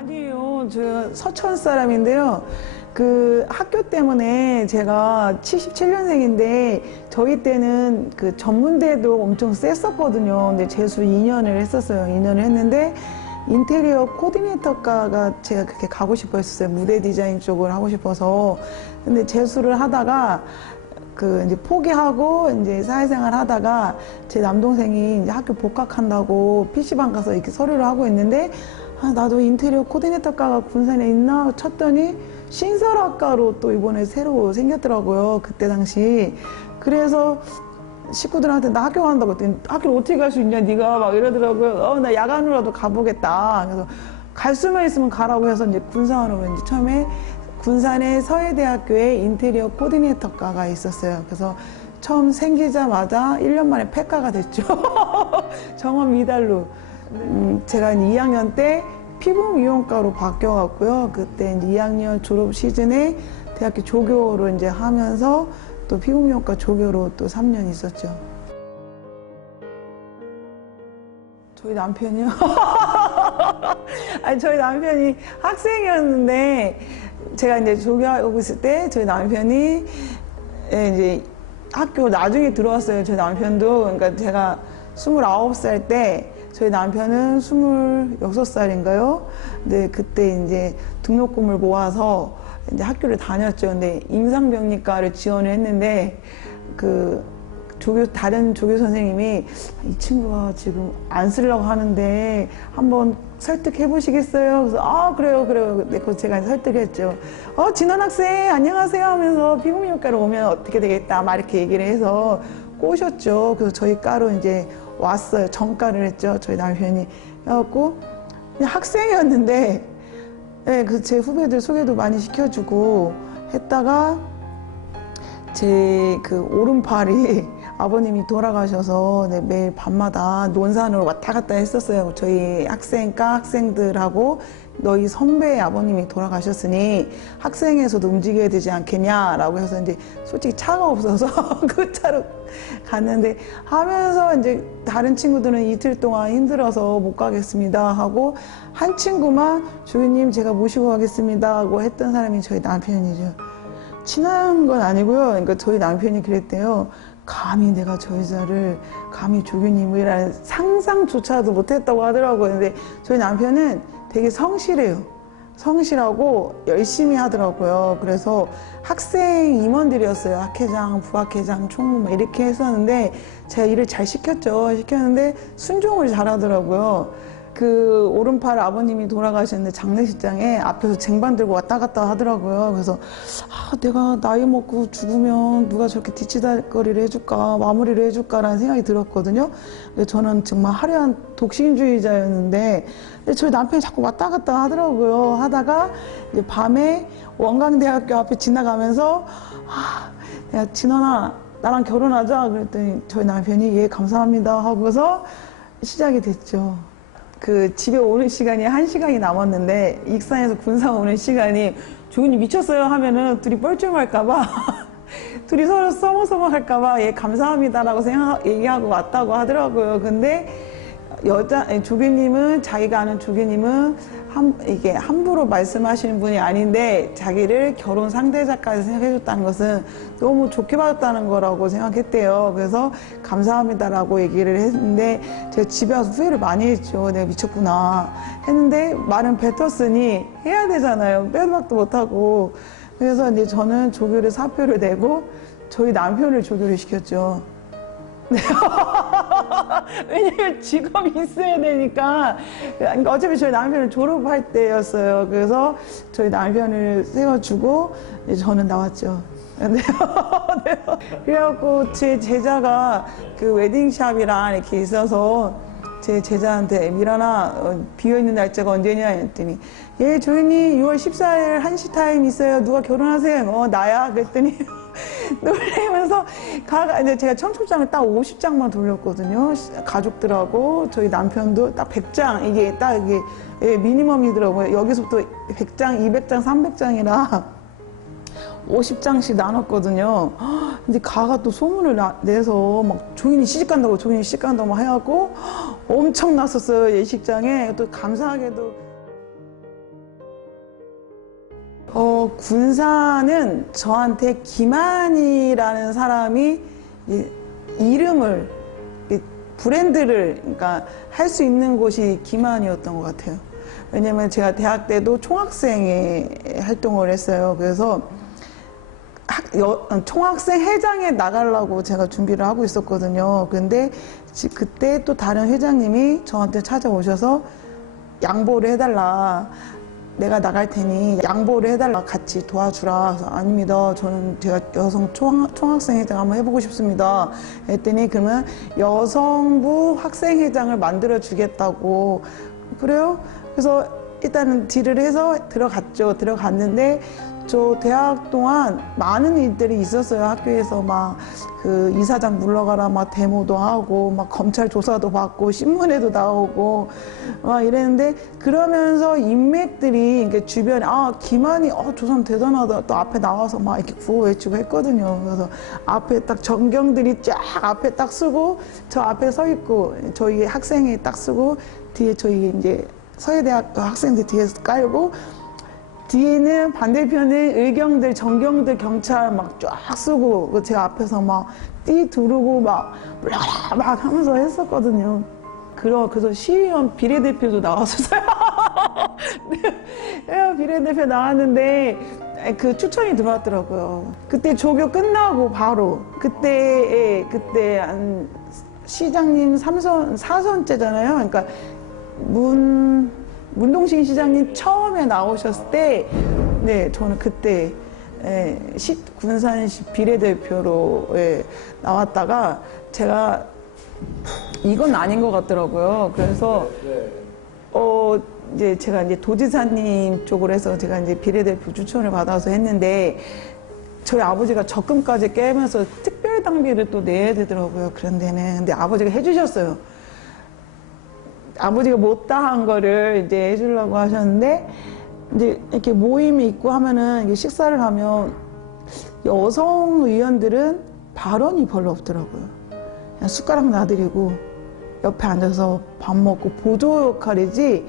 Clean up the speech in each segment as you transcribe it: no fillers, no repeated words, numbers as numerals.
아니에요. 제가 서천 사람인데요. 그 학교 때문에 제가 77년생인데 저희 때는 그 전문대도 엄청 셌었거든요. 근데 재수 2년을 했었어요. 2년을 했는데 인테리어 코디네이터과가 제가 그렇게 가고 싶어 했었어요. 무대 디자인 쪽을 하고 싶어서. 근데 재수를 하다가 그 이제 포기하고 이제 사회생활 하다가 제 남동생이 이제 학교 복학한다고 PC방 가서 이렇게 서류를 하고 있는데 아, 나도 인테리어 코디네이터과가 군산에 있나 찾더니 신설학과로 또 이번에 새로 생겼더라고요. 그때 당시. 그래서 식구들한테 나 학교 간다고 했더니 학교를 어떻게 갈 수 있냐 네가 막 이러더라고요. 나 야간으로라도 가보겠다. 그래서 갈 수만 있으면 가라고 해서 이제 군산으로 이제 처음에 군산의 서해대학교에 인테리어 코디네이터과가 있었어요. 그래서 처음 생기자마자 1년 만에 폐과가 됐죠. 정원 미달로. 제가 2학년 때 피부미용과로 바뀌어갔고요. 그때 이제 2학년 졸업 시즌에 대학교 조교로 이제 하면서 또 피부미용과 조교로 또 3년 있었죠. 저희 남편이요? 아니, 저희 남편이 학생이었는데 제가 이제 조교하고 있을 때 저희 남편이 이제 학교 나중에 들어왔어요. 저희 남편도. 그러니까 제가 29살 때 저희 남편은 26살인가요? 근데 그때 이제 등록금을 모아서 이제 학교를 다녔죠. 근데 임상병리과를 지원을 했는데 다른 조교 선생님이 이 친구가 지금 안 쓰려고 하는데 한번 설득해 보시겠어요? 그래서 아 그래요. 그래서 제가 설득했죠. 진원 학생 안녕하세요 하면서 피부미용과로 오면 어떻게 되겠다 막 이렇게 얘기를 해서 꼬셨죠. 그래서 저희 과로 이제 왔어요. 전과를 했죠. 저희 남편이. 그래갖고 그냥 학생이었는데 네, 제 후배들 소개도 많이 시켜주고 했다가 제 그 오른팔이 아버님이 돌아가셔서 네, 매일 밤마다 논산으로 왔다 갔다 했었어요. 저희 학생과 학생들하고 너희 선배의 아버님이 돌아가셨으니 학생에서도 움직여야 되지 않겠냐라고 해서 이제 솔직히 차가 없어서 그 차로 갔는데 하면서 이제 다른 친구들은 이틀 동안 힘들어서 못 가겠습니다 하고 한 친구만 조교님 제가 모시고 가겠습니다 하고 했던 사람이 저희 남편이죠. 친한 건 아니고요. 그러니까 저희 남편이 그랬대요. 감히 내가 저 여자를 감히 조교님이라는 상상조차도 못했다고 하더라고요. 근데 저희 남편은 되게 성실해요. 성실하고 열심히 하더라고요. 그래서 학생 임원들이었어요. 학회장, 부학회장, 총무 막 이렇게 했었는데 제가 일을 잘 시켰는데 순종을 잘하더라고요. 그 오른팔 아버님이 돌아가셨는데 장례식장에 앞에서 쟁반 들고 왔다 갔다 하더라고요. 그래서 내가 나이 먹고 죽으면 누가 저렇게 뒤치다거리를 해줄까 마무리를 해줄까라는 생각이 들었거든요. 근데 저는 정말 화려한 독신주의자였는데 근데 저희 남편이 자꾸 왔다 갔다 하더라고요. 하다가 이제 밤에 원광대학교 앞에 지나가면서 야 진원아 나랑 결혼하자 그랬더니 저희 남편이 예 감사합니다 하고서 시작이 됐죠. 그 집에 오는 시간이 1시간이 남았는데 익산에서 군산 오는 시간이 조교님 미쳤어요 하면은 둘이 뻘쭘할까봐 둘이 서로 서먹서먹할까봐 예 감사합니다라고 얘기하고 왔다고 하더라고요. 근데 조교님은 자기가 아는 조교님은 이게 함부로 말씀하시는 분이 아닌데 자기를 결혼 상대자까지 생각해줬다는 것은 너무 좋게 받았다는 거라고 생각했대요. 그래서 감사합니다라고 얘기를 했는데 제가 집에 와서 후회를 많이 했죠. 내가 미쳤구나 했는데 말은 뱉었으니 해야 되잖아요. 빼도 박도 못하고. 그래서 이제 저는 조교를 사표를 내고 저희 남편을 조교를 시켰죠. 왜냐면 직업이 있어야 되니까. 그러니까 어차피 저희 남편은 졸업할 때였어요. 그래서 저희 남편을 세워주고 저는 나왔죠. 그래갖고 제 제자가 그 웨딩샵이랑 이렇게 있어서 제 제자한테 미란아 비어있는 날짜가 언제냐 했더니 예 조교님 6월 14일 1시 타임 있어요. 누가 결혼하세요? 나야. 그랬더니 놀래면서 이제 제가 청첩장을 딱 50장만 돌렸거든요. 가족들하고 저희 남편도 딱 100장 이게 딱 이게 미니멈이더라고요. 여기서부터 100장, 200장, 300장이라 50장씩 나눴거든요. 근데 가가 또 소문을 내서 막 조인이 시집간다고 막 해갖고 엄청 났었어요. 예식장에. 또 감사하게도 군산은 저한테 김한이라는 사람이 이름을, 브랜드를, 그러니까 할 수 있는 곳이 김한이었던 것 같아요. 왜냐면 제가 대학 때도 총학생회 활동을 했어요. 그래서 총학생 회장에 나가려고 제가 준비를 하고 있었거든요. 근데 그때 또 다른 회장님이 저한테 찾아오셔서 양보를 해달라. 내가 나갈 테니 양보를 해달라. 같이 도와주라. 그래서 아닙니다. 제가 여성 총학생회장 한번 해보고 싶습니다. 했더니 그러면 여성부 학생회장을 만들어 주겠다고. 그래요? 그래서 일단은 딜을 해서 들어갔죠. 들어갔는데 저 대학 동안 많은 일들이 있었어요. 학교에서 막 그 이사장 물러가라 막 데모도 하고 막 검찰 조사도 받고 신문에도 나오고 막 이랬는데, 그러면서 인맥들이 이렇게 주변에 김한이 저 사람 대단하다 또 앞에 나와서 막 이렇게 구호 외치고 했거든요. 그래서 앞에 딱 전경들이 쫙 앞에 딱 쓰고 저 앞에 서 있고, 저희 학생회 딱 쓰고 뒤에 저희 이제 서해대학교 학생들 뒤에서 깔고, 뒤에는 반대편에 의경들, 전경들, 경찰 막 쫙 쓰고, 제가 앞에서 막 뛰두르고 막 하면서 했었거든요. 그래서 시의원 비례대표도 나왔었어요. 네, 비례대표 나왔는데 그 추천이 들어왔더라고요. 그때 조교 끝나고 바로 그때 한 시장님 4선째잖아요. 그러니까 문동신 시장님 처음에 나오셨을 때, 네, 저는 그때 군산시 비례대표로 나왔다가 제가 이건 아닌 것 같더라고요. 그래서 이제 제가 이제 도지사님 쪽으로 해서 제가 이제 비례대표 추천을 받아서 했는데, 저희 아버지가 적금까지 깨면서 특별 당비를 또 내야 되더라고요. 그런 데는. 근데 아버지가 해주셨어요. 아버지가 못다한 거를 이제 해주려고 하셨는데, 이제 이렇게 모임이 있고 하면은 이게 식사를 하면 여성 의원들은 발언이 별로 없더라고요. 그냥 숟가락 놔드리고 옆에 앉아서 밥 먹고 보조 역할이지,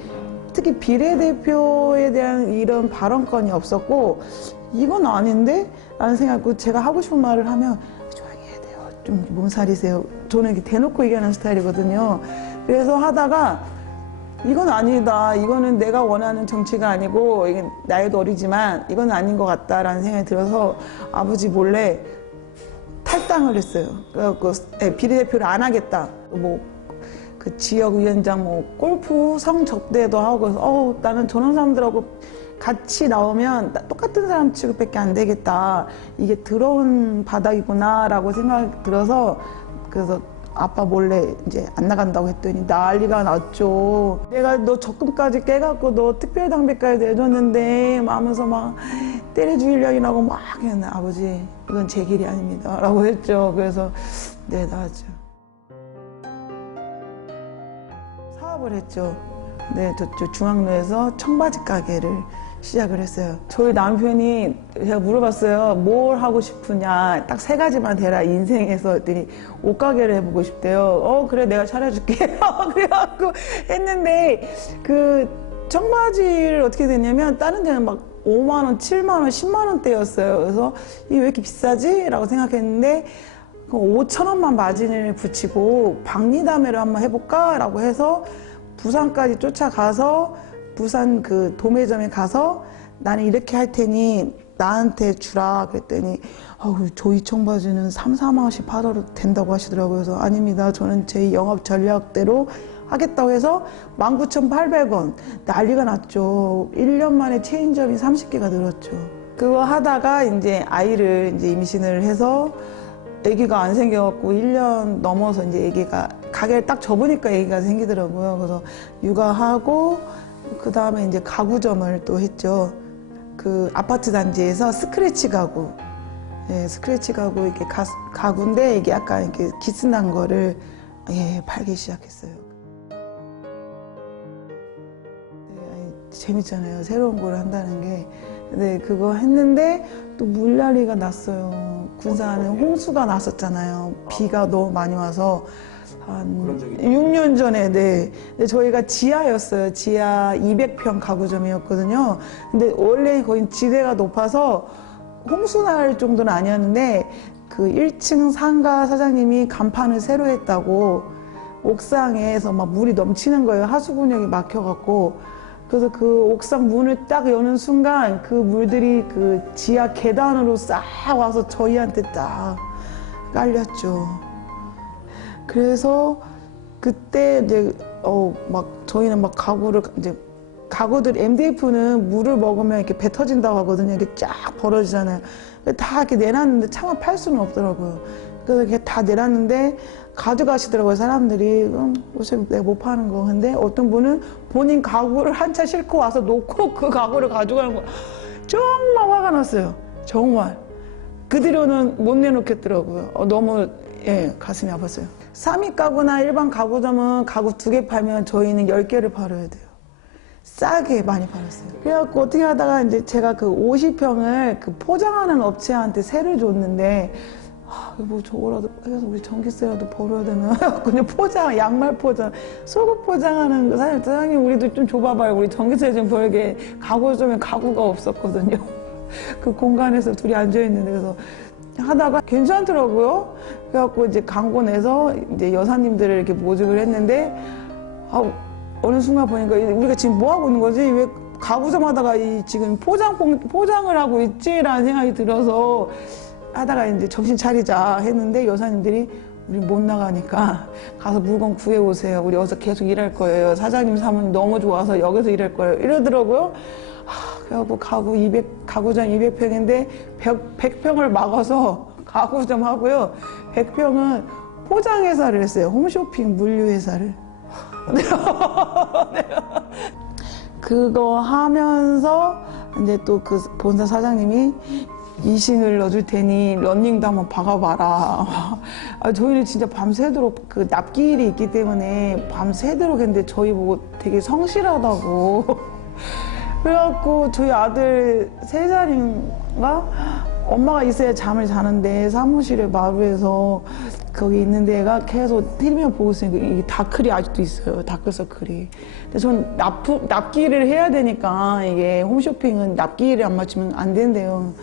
특히 비례대표에 대한 이런 발언권이 없었고, 이건 아닌데? 라는 생각이고, 제가 하고 싶은 말을 하면 조용히 해야 돼요. 좀 몸살이세요. 저는 이렇게 대놓고 얘기하는 스타일이거든요. 그래서 하다가 이건 아니다. 이거는 내가 원하는 정치가 아니고, 이게 나이도 어리지만 이건 아닌 것 같다라는 생각이 들어서 아버지 몰래 탈당을 했어요. 그래갖고 비례대표를 안 하겠다. 그 지역위원장 골프 성접대도 하고, 그래서 나는 저런 사람들하고 같이 나오면 똑같은 사람 취급밖에 안 되겠다. 이게 더러운 바닥이구나라고 생각이 들어서, 그래서 아빠 몰래 이제 안 나간다고 했더니 난리가 났죠. 내가 너 적금까지 깨갖고 너 특별당비까지 내줬는데 하면서 막 때려 죽이려고 막 했는데, 아버지 이건 제 길이 아닙니다 라고 했죠. 그래서 네, 나왔죠. 사업을 했죠. 네, 저쪽 중앙로에서 청바지 가게를 시작을 했어요. 저희 남편이, 제가 물어봤어요. 뭘 하고 싶으냐. 딱 3가지만 되라, 인생에서. 했더니 옷가게를 해보고 싶대요. 그래, 내가 차려줄게. 그래갖고 했는데, 그 청바지를 어떻게 됐냐면, 다른 데는 막 5만 원, 7만 원, 10만 원대였어요. 그래서 이게 왜 이렇게 비싸지? 라고 생각했는데, 5천 원만 마진을 붙이고 박리담회를 한번 해볼까? 라고 해서 부산까지 쫓아가서 부산 그 도매점에 가서 나는 이렇게 할 테니 나한테 주라 그랬더니 저희 청바지는 3, 4만 원씩 팔아도 된다고 하시더라고요. 그래서 아닙니다. 저는 제 영업 전략대로 하겠다고 해서 19,800원. 난리가 났죠. 1년 만에 체인점이 30개가 늘었죠. 그거 하다가 이제 아이를 이제 임신을 해서 아기가 안 생겨갖고 1년 넘어서 이제 아기가 가게를 딱 접으니까 아기가 생기더라고요. 그래서 육아하고 그 다음에 이제 가구점을 또 했죠. 그 아파트 단지에서 스크래치 가구, 스크래치 가구 이렇게 가구인데 이게 약간 이렇게 기스난 거를 팔기 시작했어요. 재밌잖아요. 새로운 걸 한다는 게. 네, 그거 했는데 또 물난리가 났어요. 군산에 홍수가 났었잖아요. 비가 너무 많이 와서. 한 6년 전에, 네. 근데 저희가 지하였어요. 지하 200평 가구점이었거든요. 근데 원래 거의 지대가 높아서 홍수날 정도는 아니었는데 그 1층 상가 사장님이 간판을 새로 했다고 옥상에서 막 물이 넘치는 거예요. 하수구역이 막혀갖고. 그래서 그 옥상 문을 딱 여는 순간 그 물들이 그 지하 계단으로 싹 와서 저희한테 딱 깔렸죠. 그래서 그때 이제 막 저희는 막 가구들 MDF는 물을 먹으면 이렇게 배 터진다고 하거든요. 이렇게 쫙 벌어지잖아요. 다 이렇게 내놨는데 차마 팔 수는 없더라고요. 그래서 이렇게 다 내놨는데 가져가시더라고요, 사람들이. 어차피 내가 못 파는 거. 근데 어떤 분은 본인 가구를 한 차 싣고 와서 놓고 그 가구를 가져가는 거. 정말 화가 났어요. 정말. 그 뒤로는 못 내놓겠더라고요. 너무, 예, 가슴이 아팠어요. 3위 가구나 일반 가구점은 가구 2개 팔면 저희는 10개를 팔아야 돼요. 싸게 많이 팔았어요. 그래갖고 어떻게 하다가 이제 제가 그 50평을 그 포장하는 업체한테 세를 줬는데, 뭐 저거라도 해서 우리 전기세라도 벌어야 되나? 그냥 포장, 양말 포장, 속옷 포장하는 거 사장님 우리도 좀 줘봐봐요. 우리 전기세 좀 벌게. 가구점에 가구가 없었거든요. 그 공간에서 둘이 앉아있는데 그래서 하다가 괜찮더라고요. 그래갖고 이제 광고 내서 이제 여사님들을 이렇게 모집을 했는데, 어느 순간 보니까 우리가 지금 뭐 하고 있는 거지? 왜 가구점 하다가 지금 포장을 하고 있지라는 생각이 들어서 하다가 이제 정신 차리자 했는데 여사님들이 우리 못 나가니까 가서 물건 구해오세요. 우리 여기서 계속 일할 거예요. 사장님 사무님 너무 좋아서 여기서 일할 거예요. 이러더라고요. 그래갖고 가구점 200평인데 100평을 막아서 가구점 하고요. 100평은 포장회사를 했어요. 홈쇼핑 물류회사를. 그거 하면서 이제 또 그 본사 사장님이 이신을 넣어줄 테니 러닝도 한번 박아봐라. 저희는 진짜 밤새도록 그 납기일이 있기 때문에 밤새도록 했는데 저희 보고 되게 성실하다고. 그래갖고 저희 아들 3살인가? 엄마가 있어야 잠을 자는데 사무실에 마루에서 거기 있는 데가 계속 TV만 보고 있으니까 이게 다클이 아직도 있어요. 다크서클이. 근데 전 납기일을 해야 되니까 이게 홈쇼핑은 납기일을 안 맞추면 안 된대요.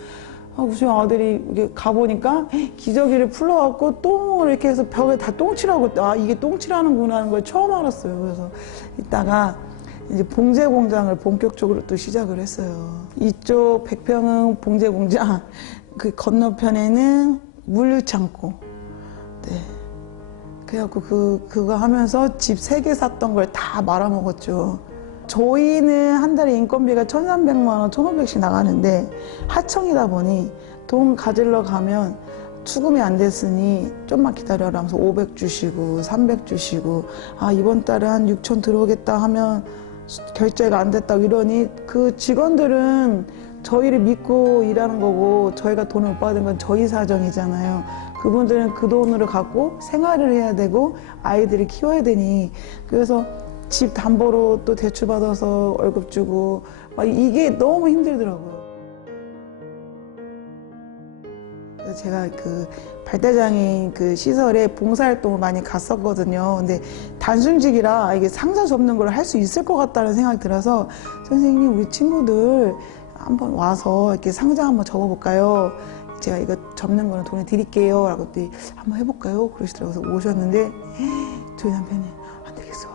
우리 아들이 이렇게 가보니까 기저귀를 풀러갖고 똥을 이렇게 해서 벽에 다 똥칠하고, 이게 똥칠하는구나 하는 걸 처음 알았어요. 그래서 이따가 이제 봉제 공장을 본격적으로 또 시작을 했어요. 이쪽 100평은 봉제 공장, 그 건너편에는 물류창고. 네. 그래갖고 그거 하면서 집 3개 샀던 걸 다 말아먹었죠. 저희는 한 달에 인건비가 1,300만 원, 1,500씩 나가는데 하청이다 보니 돈 가지러 가면 수금이 안 됐으니 좀만 기다려라 하면서 500 주시고 300 주시고 이번 달에 한 6천 들어오겠다 하면 결제가 안 됐다 이러니 그 직원들은 저희를 믿고 일하는 거고 저희가 돈을 못 받은 건 저희 사정이잖아요. 그분들은 그 돈으로 갖고 생활을 해야 되고 아이들을 키워야 되니 그래서 집 담보로 또 대출 받아서 월급 주고 이게 너무 힘들더라고요. 제가 그 발달장애인 그 시설에 봉사활동을 많이 갔었거든요. 근데 단순직이라 이게 상자 접는 걸 할 수 있을 것 같다는 생각이 들어서 선생님 우리 친구들 한번 와서 이렇게 상자 한번 접어볼까요? 제가 이거 접는 거는 돈을 드릴게요. 라고 한번 해볼까요? 그러시더라고요. 그래서 오셨는데 저희 남편이 안 되겠어.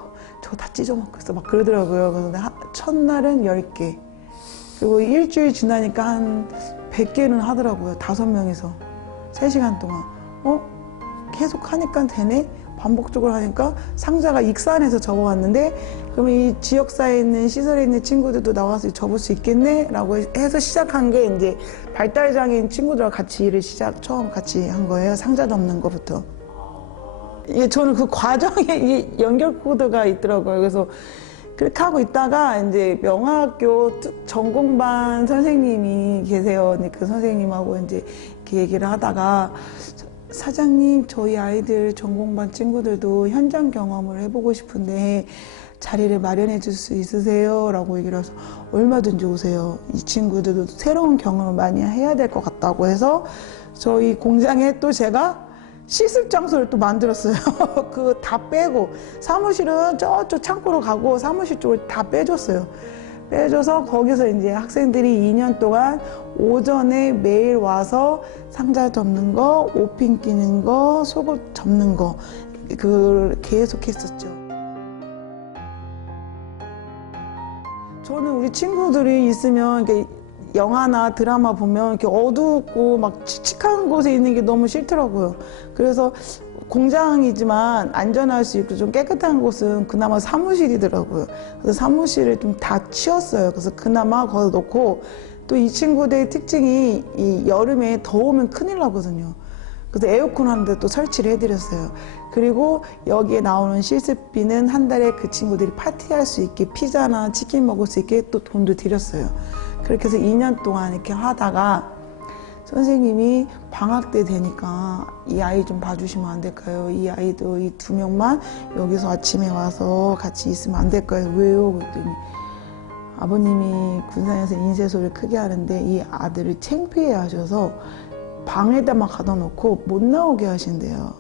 저거 다 찢어먹겠어. 막 그러더라고요. 그래서 첫날은 10개. 그리고 일주일 지나니까 한 100개는 하더라고요. 5명이서. 3시간 동안. 계속 하니까 되네? 반복적으로 하니까 상자가 익산해서 접어왔는데 그러면 이 지역사에 있는 시설에 있는 친구들도 나와서 접을 수 있겠네? 라고 해서 시작한 게 이제 발달장애인 친구들과 같이 일을 처음 같이 한 거예요. 상자 접는 거부터. 저는 그 과정에 연결 코드가 있더라고요. 그래서 그렇게 하고 있다가 이제 명화학교 전공반 선생님이 계세요. 그 선생님하고 이제 이렇게 얘기를 하다가 사장님, 저희 아이들 전공반 친구들도 현장 경험을 해보고 싶은데 자리를 마련해 줄 수 있으세요? 라고 얘기를 해서 얼마든지 오세요. 이 친구들도 새로운 경험을 많이 해야 될 것 같다고 해서 저희 공장에 또 제가 씻을 장소를 또 만들었어요. 그 다 빼고 사무실은 저쪽 창고로 가고 사무실 쪽을 다 빼줬어요. 빼줘서 거기서 이제 학생들이 2년 동안 오전에 매일 와서 상자 접는 거, 옷핀 끼는 거, 속옷 접는 거 그걸 계속 했었죠. 저는 우리 친구들이 있으면 이렇게 영화나 드라마 보면 이렇게 어둡고 막 칙칙한 곳에 있는 게 너무 싫더라고요. 그래서 공장이지만 안전할 수 있고 좀 깨끗한 곳은 그나마 사무실이더라고요. 그래서 사무실을 좀 다 치웠어요. 그래서 그나마 거기다 놓고 또 이 친구들의 특징이 이 여름에 더우면 큰일 나거든요. 그래서 에어컨 한 대 또 설치를 해드렸어요. 그리고 여기에 나오는 실습비는 한 달에 그 친구들이 파티할 수 있게 피자나 치킨 먹을 수 있게 또 돈도 드렸어요. 그렇게 해서 2년 동안 이렇게 하다가 선생님이 방학 때 되니까 이 아이 좀 봐주시면 안 될까요? 이 아이도 이 2명만 여기서 아침에 와서 같이 있으면 안 될까요? 왜요? 그랬더니 아버님이 군산에서 인쇄소를 크게 하는데 이 아들을 창피해 하셔서 방에다만 가둬놓고 못 나오게 하신대요.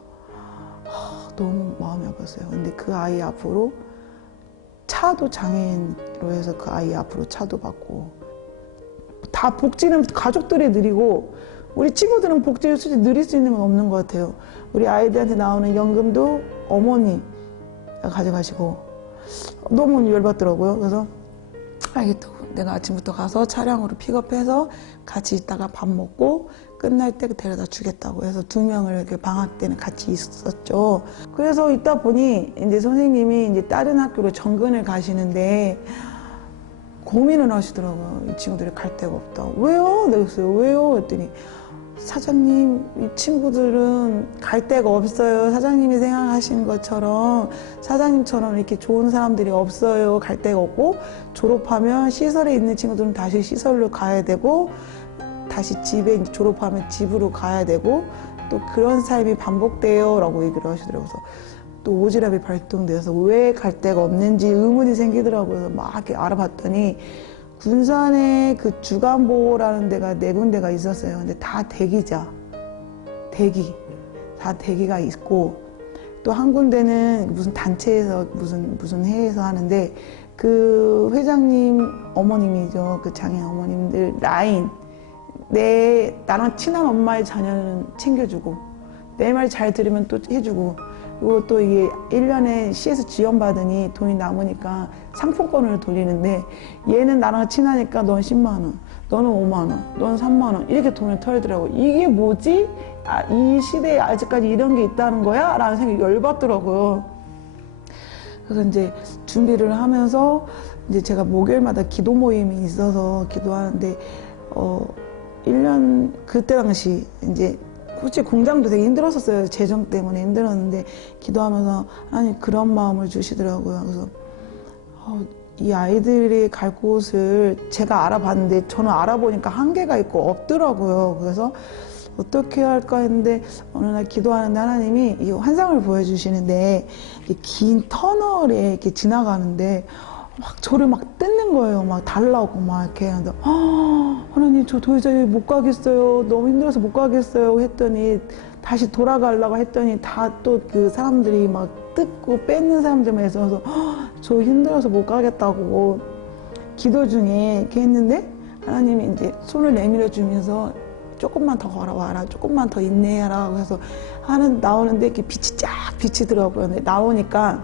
너무 마음이 아팠어요. 근데 그 아이 앞으로 차도 장애인으로 해서 그 아이 앞으로 차도 받고 다 복지는 가족들이 누리고 우리 친구들은 복지를 솔직히 누릴 수 있는 건 없는 것 같아요. 우리 아이들한테 나오는 연금도 어머니가 가져가시고 너무 열받더라고요. 그래서 알겠다고 내가 아침부터 가서 차량으로 픽업해서 같이 있다가 밥 먹고 끝날 때 데려다 주겠다고 해서 2명을 이렇게 방학 때는 같이 있었죠. 그래서 있다 보니 이제 선생님이 이제 다른 학교로 정근을 가시는데 고민을 하시더라고요. 이 친구들이 갈 데가 없다. 왜요? 내가 그랬어요. 왜요? 했더니 사장님, 이 친구들은 갈 데가 없어요. 사장님이 생각하시는 것처럼 사장님처럼 이렇게 좋은 사람들이 없어요. 갈 데가 없고 졸업하면 시설에 있는 친구들은 다시 시설로 가야 되고 다시 집에 졸업하면 집으로 가야 되고 또 그런 삶이 반복돼요. 라고 얘기를 하시더라고요. 그래서 또 오지랖이 발동돼서 왜 갈 데가 없는지 의문이 생기더라고요. 막 이렇게 알아봤더니 군산에 그 주간보호라는 데가 4군데가 있었어요. 근데 다 대기자. 다 대기가 있고 또 한 군데는 무슨 단체에서 무슨 회에서 하는데 그 회장님 어머님이죠. 그 장애인 어머님들 라인. 나랑 친한 엄마의 자녀는 챙겨주고 내 말 잘 들으면 또 해주고 그리고 또 이게 1년에 시에서 지원받으니 돈이 남으니까 상품권을 돌리는데 얘는 나랑 친하니까 넌 10만 원, 너는 5만 원, 넌 3만 원 이렇게 돈을 털더라고. 이게 뭐지? 이 시대에 아직까지 이런 게 있다는 거야? 라는 생각이 열받더라고요. 그래서 이제 준비를 하면서 이제 제가 목요일마다 기도 모임이 있어서 기도하는데 1년 그때 당시 이제 솔직히 공장도 되게 힘들었었어요. 재정 때문에 힘들었는데 기도하면서 하나님 그런 마음을 주시더라고요. 그래서 이 아이들이 갈 곳을 제가 알아봤는데 저는 알아보니까 한계가 있고 없더라고요. 그래서 어떻게 할까 했는데 어느 날 기도하는데 하나님이 이 환상을 보여주시는데 긴 터널에 이렇게 지나가는데 막 저를 막 뜯는 거예요. 막 달라고 막 이렇게. 근데 하나님 저 도저히 못 가겠어요. 너무 힘들어서 못 가겠어요. 했더니 다시 돌아가려고 했더니 다 또 그 사람들이 막 뜯고 뺏는 사람들만 있어서 저 힘들어서 못 가겠다고 기도 중에 이렇게 했는데 하나님이 이제 손을 내밀어 주면서 조금만 더 걸어와라. 조금만 더 인내해라. 그래서 나오는데 이렇게 빛이 쫙 비치더라고요. 근데 나오니까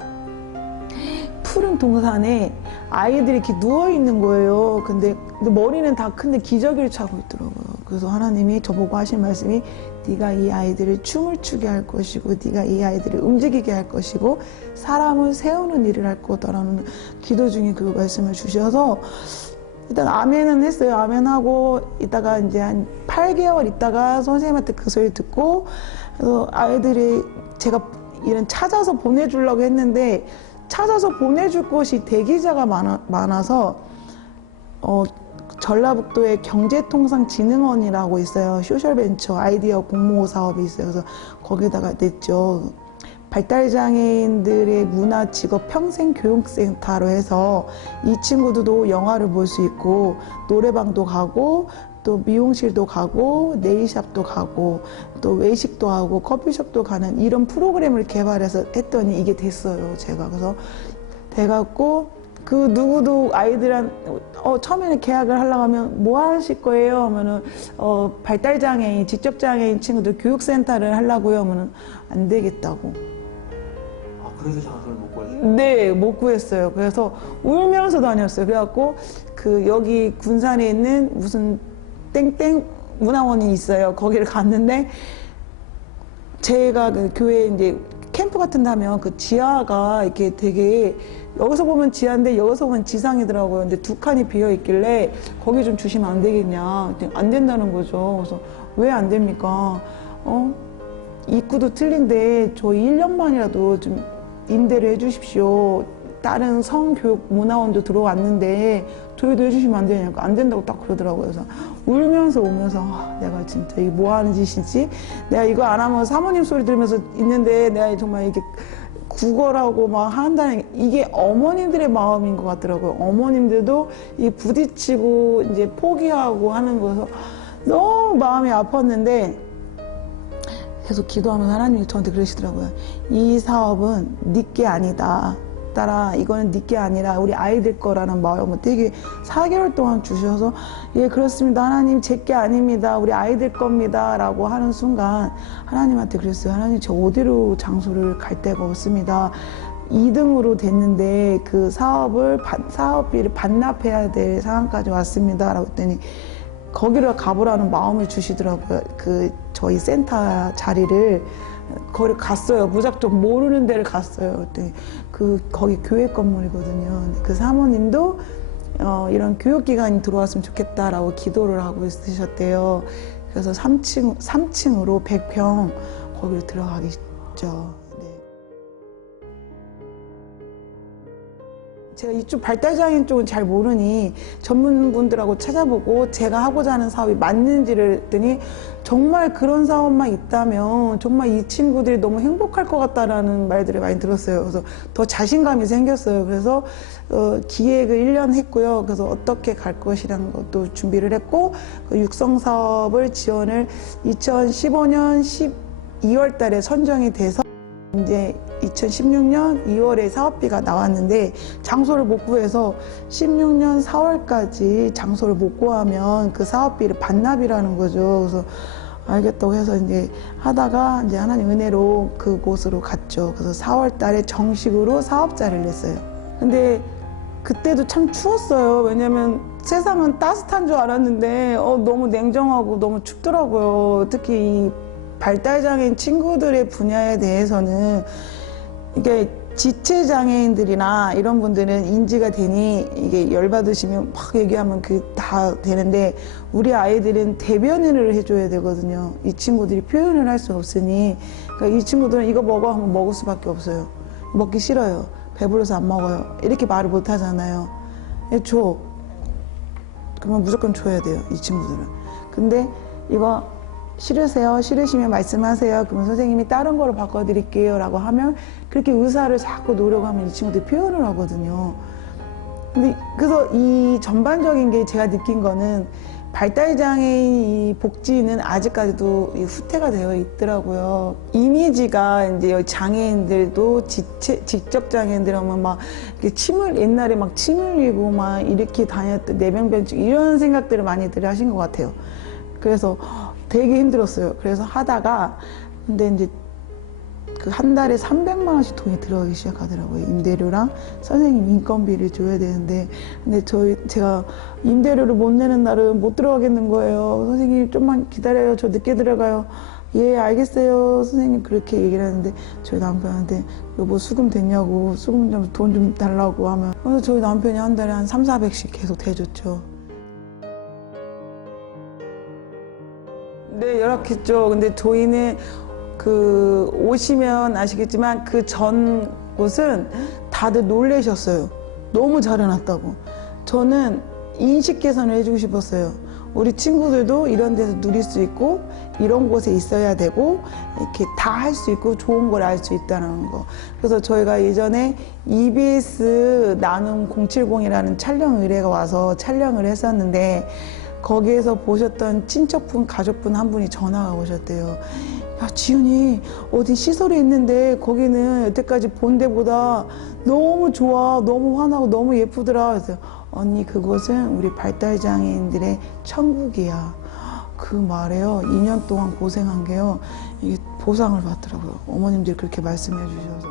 푸른 동산에 아이들이 이렇게 누워있는 거예요. 근데 머리는 다 큰데 기저귀를 차고 있더라고요. 그래서 하나님이 저보고 하신 말씀이 네가 이 아이들을 춤을 추게 할 것이고 네가 이 아이들을 움직이게 할 것이고 사람을 세우는 일을 할 거다라는 기도 중에 그 말씀을 주셔서 일단 아멘은 했어요. 아멘하고 있다가 이제 한 8개월 있다가 선생님한테 그 소리 듣고 그래서 아이들이 제가 이런 찾아서 보내주려고 했는데 찾아서 보내줄 곳이 대기자가 많아서 전라북도에 경제통상진흥원이라고 있어요. 소셜벤처 아이디어 공모 사업이 있어요. 그래서 거기다가 냈죠. 발달장애인들의 문화 직업 평생교육센터로 해서 이 친구들도 영화를 볼 수 있고 노래방도 가고 또 미용실도 가고 네일샵도 가고 또 외식도 하고 커피숍도 가는 이런 프로그램을 개발해서 했더니 이게 됐어요. 제가 그래서 돼갖고 그 누구도 아이들한 처음에는 계약을 하려고 하면 뭐 하실 거예요? 하면은 발달장애인, 지적장애인 친구들 교육센터를 하려고요? 하면은 안 되겠다고. 아, 그래서 장소를 못 구하셨어요? 네, 못 구했어요. 그래서 울면서 다녔어요. 그래갖고 그 여기 군산에 있는 무슨 땡땡 문화원이 있어요. 거기를 갔는데 제가 그 교회 이제 캠프 같은 데 하면 그 지하가 이렇게 되게 여기서 보면 지하인데 여기서 보면 지상이더라고요. 근데 두 칸이 비어 있길래 거기 좀 주시면 안 되겠냐. 안 된다는 거죠. 그래서 왜 안 됩니까? 입구도 틀린데 저희 1년만이라도 좀 임대를 해주십시오. 다른 성교육 문화원도 들어왔는데 저희도 해주시면 안 되냐고. 안 된다고 딱 그러더라고요. 그래서 울면서 오면서 내가 진짜 이게 뭐 하는 짓이지? 내가 이거 안 하면 사모님 소리 들으면서 있는데 내가 정말 이게 구걸하고 막 한다는 이게 어머님들의 마음인 것 같더라고요. 어머님들도 이 부딪히고 이제 포기하고 하는 거서 너무 마음이 아팠는데 계속 기도하면 하나님이 저한테 그러시더라고요. 이 사업은 네 게 아니다. 따라 이거는 네 게 아니라 우리 아이들 거라는 마음을 되게 4개월 동안 주셔서 예 그렇습니다. 하나님 제 게 아닙니다. 우리 아이들 겁니다. 라고 하는 순간 하나님한테 그랬어요. 하나님 저 어디로 장소를 갈 데가 없습니다. 2등으로 됐는데 그 사업비를 반납해야 될 상황까지 왔습니다. 라고 했더니 거기를 가보라는 마음을 주시더라고요. 그 저희 센터 자리를 거기를 갔어요. 무작정 모르는 데를 갔어요. 그때 거기 교회 건물이거든요. 그 사모님도 이런 교육기관이 들어왔으면 좋겠다라고 기도를 하고 있으셨대요. 그래서 3층으로 100평 거기를 들어가겠죠. 제가 이쪽 발달장애인 쪽은 잘 모르니 전문분들하고 찾아보고 제가 하고자 하는 사업이 맞는지를 했더니 정말 그런 사업만 있다면 정말 이 친구들이 너무 행복할 것 같다라는 말들을 많이 들었어요. 그래서 더 자신감이 생겼어요. 그래서 기획을 1년 했고요. 그래서 어떻게 갈 것이라는 것도 준비를 했고 그 육성 사업을 지원을 2015년 12월 달에 선정이 돼서 이제 2016년 2월에 사업비가 나왔는데 장소를 못 구해서 16년 4월까지 장소를 못 구하면 그 사업비를 반납이라는 거죠. 그래서 알겠다고 해서 이제 하다가 이제 하나님 은혜로 그곳으로 갔죠. 그래서 4월 달에 정식으로 사업자를 냈어요. 근데 그때도 참 추웠어요. 왜냐면 세상은 따뜻한 줄 알았는데 너무 냉정하고 너무 춥더라고요. 특히 이 발달장애인 친구들의 분야에 대해서는 이게 지체장애인들이나 이런 분들은 인지가 되니 이게 열받으시면 막 얘기하면 다 되는데 우리 아이들은 대변인을 해줘야 되거든요. 이 친구들이 표현을 할 수 없으니 그러니까 이 친구들은 이거 먹어 하면 먹을 수밖에 없어요. 먹기 싫어요. 배불러서 안 먹어요. 이렇게 말을 못 하잖아요. 줘. 그러면 무조건 줘야 돼요. 이 친구들은. 근데 이거 싫으세요? 싫으시면 말씀하세요. 그러면 선생님이 다른 거로 바꿔드릴게요. 라고 하면 그렇게 의사를 자꾸 노력하면 이 친구들이 표현을 하거든요. 근데 그래서 이 전반적인 게 제가 느낀 거는 발달장애인 이 복지는 아직까지도 후퇴가 되어 있더라고요. 이미지가 이제 장애인들도 지적장애인들 하면 막 옛날에 막 침 흘리고 막 이렇게 다녔던 내병변칙 이런 생각들을 많이들 하신 것 같아요. 그래서 되게 힘들었어요. 그래서 하다가 근데 이제 그 한 달에 300만 원씩 돈이 들어가기 시작하더라고요. 임대료랑 선생님 인건비를 줘야 되는데 근데 제가 임대료를 못 내는 날은 못 들어가겠는 거예요. 선생님 좀만 기다려요. 저 늦게 들어가요. 예 알겠어요. 선생님 그렇게 얘기를 하는데 저희 남편한테 여보 수금 됐냐고 수금 좀 돈 좀 달라고 하면 그래서 저희 남편이 한 달에 한 300~400씩 계속 대줬죠. 네, 연락했죠. 근데 저희는 오시면 아시겠지만 그 전 곳은 다들 놀라셨어요. 너무 잘 해놨다고. 저는 인식 개선을 해주고 싶었어요. 우리 친구들도 이런 데서 누릴 수 있고, 이런 곳에 있어야 되고, 이렇게 다 할 수 있고, 좋은 걸 알 수 있다는 거. 그래서 저희가 예전에 EBS 나눔 070이라는 촬영 의뢰가 와서 촬영을 했었는데, 거기에서 보셨던 친척분, 가족분 한 분이 전화가 오셨대요. 야, 지훈이 어디 시설에 있는데 거기는 여태까지 본 데보다 너무 좋아, 너무 환하고 너무 예쁘더라. 그래서 언니, 그곳은 우리 발달장애인들의 천국이야. 그 말에요, 2년 동안 고생한 게요, 이게 보상을 받더라고요. 어머님들이 그렇게 말씀해 주셔서.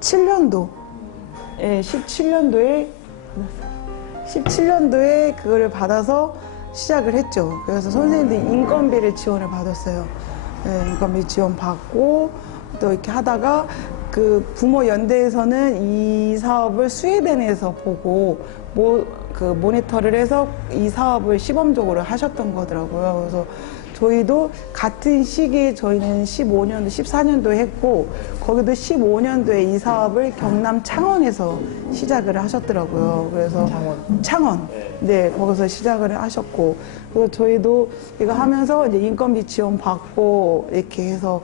17년도, 예, 17년도에 그거를 받아서 시작을 했죠. 그래서 선생님들이 인건비를 지원을 받았어요. 예, 인건비 지원 받고 또 이렇게 하다가 그 부모 연대에서는 이 사업을 스웨덴에서 보고 그 모니터를 해서 이 사업을 시범적으로 하셨던 거더라고요. 그래서 저희도 같은 시기에 저희는 15년도, 14년도에 했고 거기도 15년도에 이 사업을 경남 창원에서 시작을 하셨더라고요. 그래서 창원. 네, 거기서 시작을 하셨고 그리고 저희도 이거 하면서 이제 인건비 지원 받고 이렇게 해서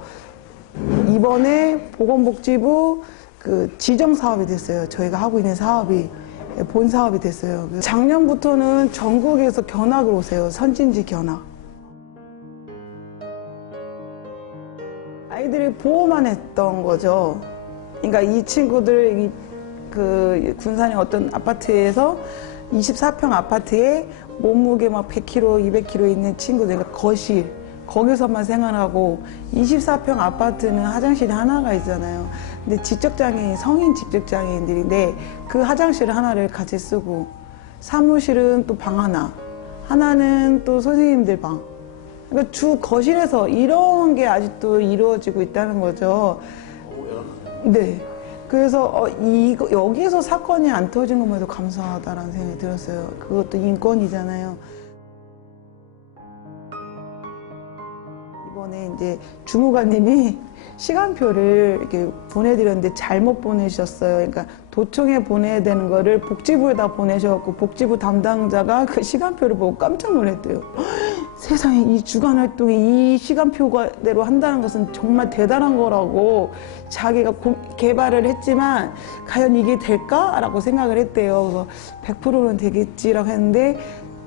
이번에 보건복지부 그 지정 사업이 됐어요. 저희가 하고 있는 사업이 본 사업이 됐어요. 작년부터는 전국에서 견학을 오세요. 선진지 견학. 아이들이 보호만 했던 거죠. 그러니까 이 친구들 그 군산의 어떤 아파트에서 24평 아파트에 몸무게 막 100kg, 200kg 있는 친구들, 그러니까 거실 거기서만 생활하고 24평 아파트는 화장실이 하나가 있잖아요. 근데 지적장애인, 성인 지적장애인들인데 그 화장실 하나를 같이 쓰고 사무실은 또 방 하나는 또 선생님들 방. 그러니까 주 거실에서 이런 게 아직도 이루어지고 있다는 거죠. 네. 그래서 여기에서 사건이 안 터진 것만 해도 감사하다라는 생각이 들었어요. 그것도 인권이잖아요. 이번에 이제 주무관님이 시간표를 이렇게 보내드렸는데 잘못 보내셨어요. 그러니까 도청에 보내야 되는 거를 복지부에다 보내셔갖고 복지부 담당자가 그 시간표를 보고 깜짝 놀랐대요. 세상에 이 주간 활동이 이 시간표대로 한다는 것은 정말 대단한 거라고 자기가 개발을 했지만 과연 이게 될까라고 생각을 했대요. 그래서 100%는 되겠지라고 했는데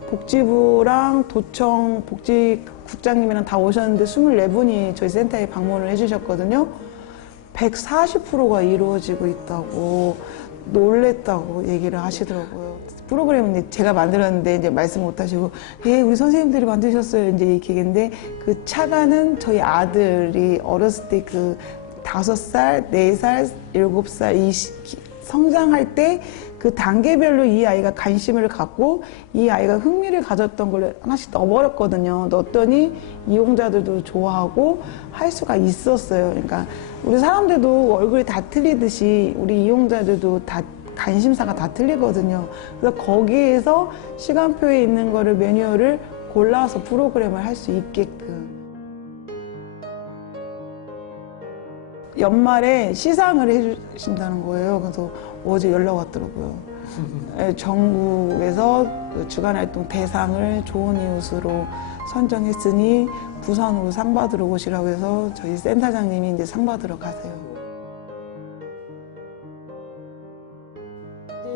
복지부랑 도청 복지국장님이랑 다 오셨는데 24분이 저희 센터에 방문을 해주셨거든요. 140%가 이루어지고 있다고 놀랬다고 얘기를 하시더라고요. 프로그램은 제가 만들었는데 이제 말씀 못 하시고, 예, 우리 선생님들이 만드셨어요. 이제 이렇게 얘기했는데 그 차가는 저희 아들이 어렸을 때 그 5살, 4살, 7살 이 성장할 때 그 단계별로 이 아이가 관심을 갖고 이 아이가 흥미를 가졌던 걸 하나씩 넣어버렸거든요. 넣었더니 이용자들도 좋아하고 할 수가 있었어요. 그러니까 우리 사람들도 얼굴이 다 틀리듯이 우리 이용자들도 다 관심사가 다 틀리거든요. 그래서 거기에서 시간표에 있는 거를 매뉴얼을 골라서 프로그램을 할 수 있게끔. 연말에 시상을 해주신다는 거예요. 그래서 어제 연락 왔더라고요. 전국에서 주간활동 대상을 좋은 이웃으로 선정했으니 부산으로 상 받으러 오시라고 해서 저희 센터장님이 이제 상 받으러 가세요.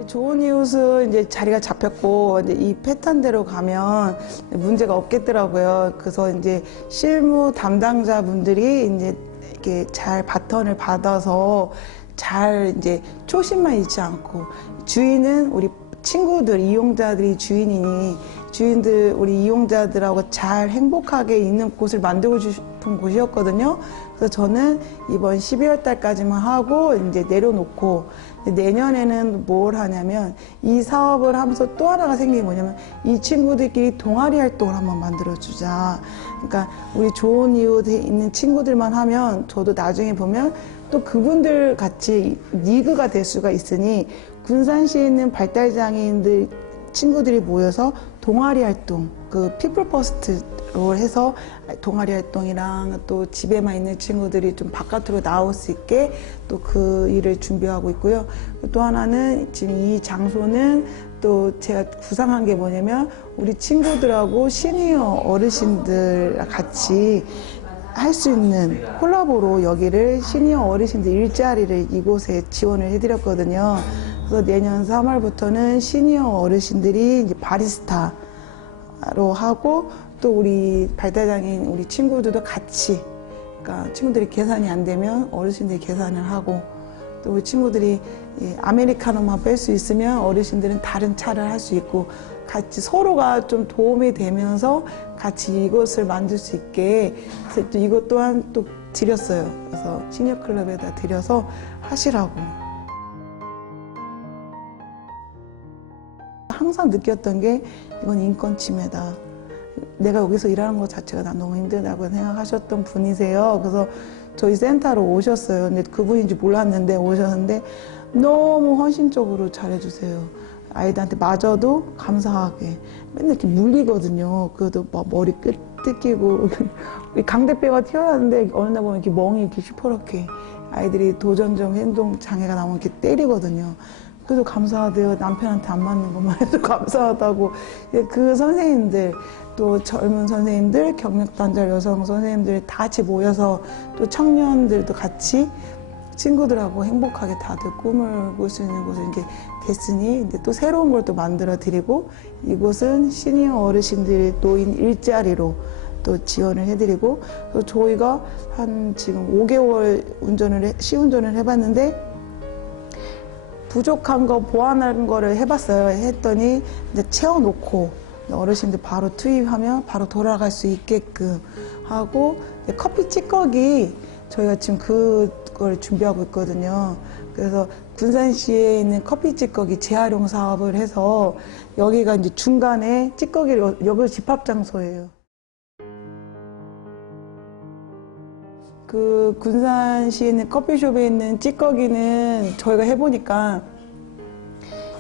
좋은 이웃은 이제 자리가 잡혔고 이제 이 패턴대로 가면 문제가 없겠더라고요. 그래서 이제 실무 담당자분들이 이제 이렇게 잘 바턴을 받아서 잘 이제 초심만 잃지 않고 주인은 우리 친구들, 이용자들이 주인이니 주인들, 우리 이용자들하고 잘 행복하게 있는 곳을 만들고 싶은 곳이었거든요. 그래서 저는 이번 12월 달까지만 하고 이제 내려놓고 내년에는 뭘 하냐면 이 사업을 하면서 또 하나가 생긴 게 뭐냐면 이 친구들끼리 동아리 활동을 한번 만들어주자. 그러니까 우리 좋은 이웃에 있는 친구들만 하면 저도 나중에 보면 또 그분들 같이 리그가 될 수가 있으니 군산시에 있는 발달장애인들 친구들이 모여서 동아리 활동, 그 피플 퍼스트로 해서 동아리 활동이랑 또 집에만 있는 친구들이 좀 바깥으로 나올 수 있게 또 그 일을 준비하고 있고요. 또 하나는 지금 이 장소는 또 제가 구상한 게 뭐냐면 우리 친구들하고 시니어 어르신들 같이 할 수 있는 콜라보로 여기를 시니어 어르신들 일자리를 이곳에 지원을 해드렸거든요. 그래서 내년 3월부터는 시니어 어르신들이 이제 바리스타로 하고 또 우리 발달장애인 우리 친구들도 같이, 그러니까 친구들이 계산이 안 되면 어르신들이 계산을 하고, 또 우리 친구들이 아메리카노만 뺄 수 있으면 어르신들은 다른 차를 할 수 있고, 같이 서로가 좀 도움이 되면서 같이 이것을 만들 수 있게, 그래서 또 이것 또한 또 드렸어요. 그래서 시니어 클럽에다 드려서 하시라고. 항상 느꼈던 게 이건 인권 침해다. 내가 여기서 일하는 것 자체가 난 너무 힘들다고 생각하셨던 분이세요. 그래서 저희 센터로 오셨어요. 근데 그분인지 몰랐는데 오셨는데 너무 헌신적으로 잘해주세요. 아이들한테 마저도 감사하게 맨날 이렇게 물리거든요. 그래도 막 머리 끝 뜯기고 강대뼈가 튀어나왔는데 어느 날 보면 이렇게 멍이 이렇게 시퍼렇게 아이들이 도전적 행동 장애가 나오면 이렇게 때리거든요. 그래도 감사하대요. 남편한테 안 맞는 것만 해도 감사하다고. 그 선생님들, 또 젊은 선생님들, 경력단절 여성 선생님들 다 같이 모여서 또 청년들도 같이 친구들하고 행복하게 다들 꿈을 꿀 수 있는 곳이 이렇게 됐으니 이제 또 새로운 걸 또 만들어 드리고, 이곳은 시니어 어르신들 노인 일자리로 또 지원을 해드리고, 그래서 저희가 한 지금 5개월 시운전을 해봤는데 부족한 거 보완한 거를 해봤어요. 했더니 이제 채워놓고 어르신들 바로 투입하면 바로 돌아갈 수 있게끔 하고, 커피 찌꺼기 저희가 지금 그걸 준비하고 있거든요. 그래서 군산시에 있는 커피 찌꺼기 재활용 사업을 해서 여기가 이제 중간에 찌꺼기를, 여기 집합 장소예요. 그 군산시에 있는 커피숍에 있는 찌꺼기는 저희가 해보니까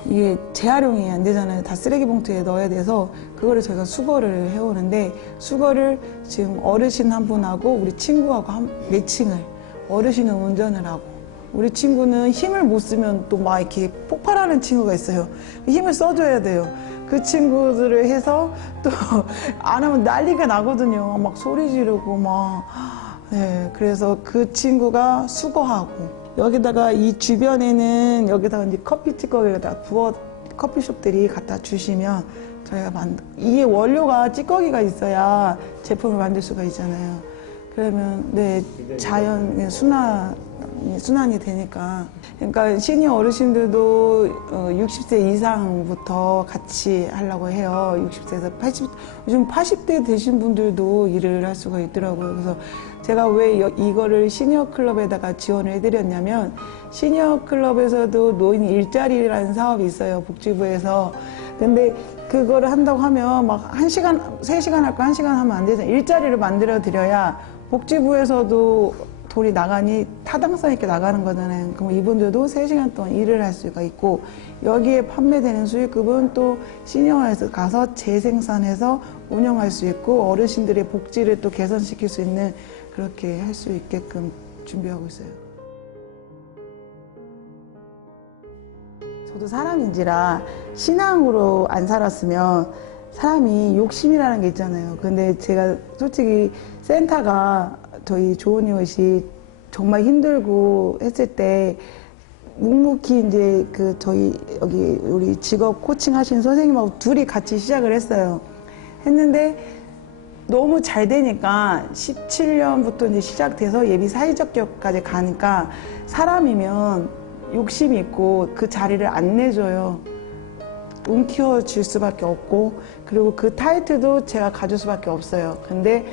이게 재활용이 안 되잖아요. 다 쓰레기 봉투에 넣어야 돼서 그거를 저희가 수거를 해오는데, 수거를 지금 어르신 한 분하고 우리 친구하고 매칭을, 어르신은 운전을 하고 우리 친구는 힘을 못 쓰면 또 막 이렇게 폭발하는 친구가 있어요. 힘을 써줘야 돼요. 그 친구들을 해서 또 안 하면 난리가 나거든요. 막 소리 지르고 막. 네, 그래서 그 친구가 수거하고, 여기다가 이 주변에는 여기다가 이제 커피 찌꺼기에다 커피숍들이 갖다 주시면 저희가 이게 원료가 찌꺼기가 있어야 제품을 만들 수가 있잖아요. 그러면 네, 자연 순환이 되니까. 그러니까 시니어 어르신들도 60세 이상부터 같이 하려고 해요. 60세에서 80, 요즘 80대 되신 분들도 일을 할 수가 있더라고요. 그래서 제가 왜 이거를 시니어 클럽에다가 지원을 해드렸냐면, 시니어 클럽에서도 노인 일자리라는 사업이 있어요. 복지부에서. 근데 그거를 한다고 하면 막 1시간, 3시간 할 거 1시간 하면 안 되잖아요. 일자리를 만들어 드려야 복지부에서도 돈이 나가니 타당성 있게 나가는 거잖아요. 그럼 이분들도 3시간 동안 일을 할 수가 있고, 여기에 판매되는 수익금은 또 시니어에서 가서 재생산해서 운영할 수 있고, 어르신들의 복지를 또 개선시킬 수 있는, 그렇게 할 수 있게끔 준비하고 있어요. 저도 사람인지라 신앙으로 안 살았으면 사람이 욕심이라는 게 있잖아요. 근데 제가 솔직히 센터가 저희 조은희 옷이 정말 힘들고 했을 때 묵묵히 이제 저희 여기 우리 직업 코칭 하신 선생님하고 둘이 같이 시작을 했어요. 했는데 너무 잘 되니까 17년부터 이제 시작돼서 예비 사회적격까지 가니까 사람이면 욕심이 있고 그 자리를 안 내줘요. 움켜쥘 수밖에 없고, 그리고 그 타이틀도 제가 가질 수밖에 없어요. 근데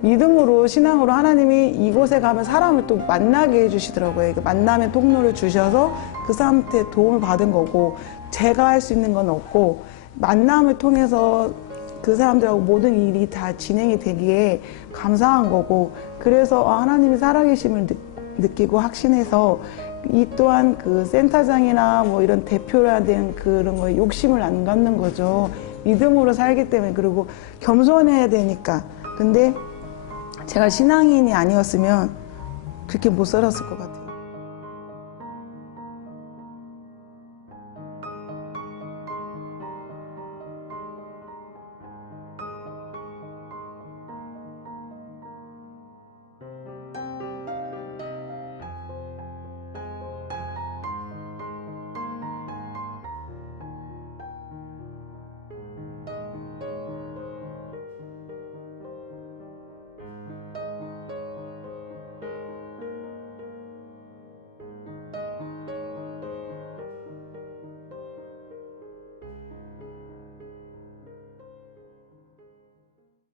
믿음으로, 신앙으로 하나님이 이곳에 가면 사람을 또 만나게 해주시더라고요. 만남의 통로를 주셔서 그 사람한테 도움을 받은 거고, 제가 할 수 있는 건 없고, 만남을 통해서 그 사람들하고 모든 일이 다 진행이 되기에 감사한 거고, 그래서 하나님이 살아계심을 느끼고 확신해서 이 또한 그 센터장이나 뭐 이런 대표라 된 그런 거에 욕심을 안 갖는 거죠. 믿음으로 살기 때문에. 그리고 겸손해야 되니까. 근데 제가 신앙인이 아니었으면 그렇게 못 살았을 것 같아요.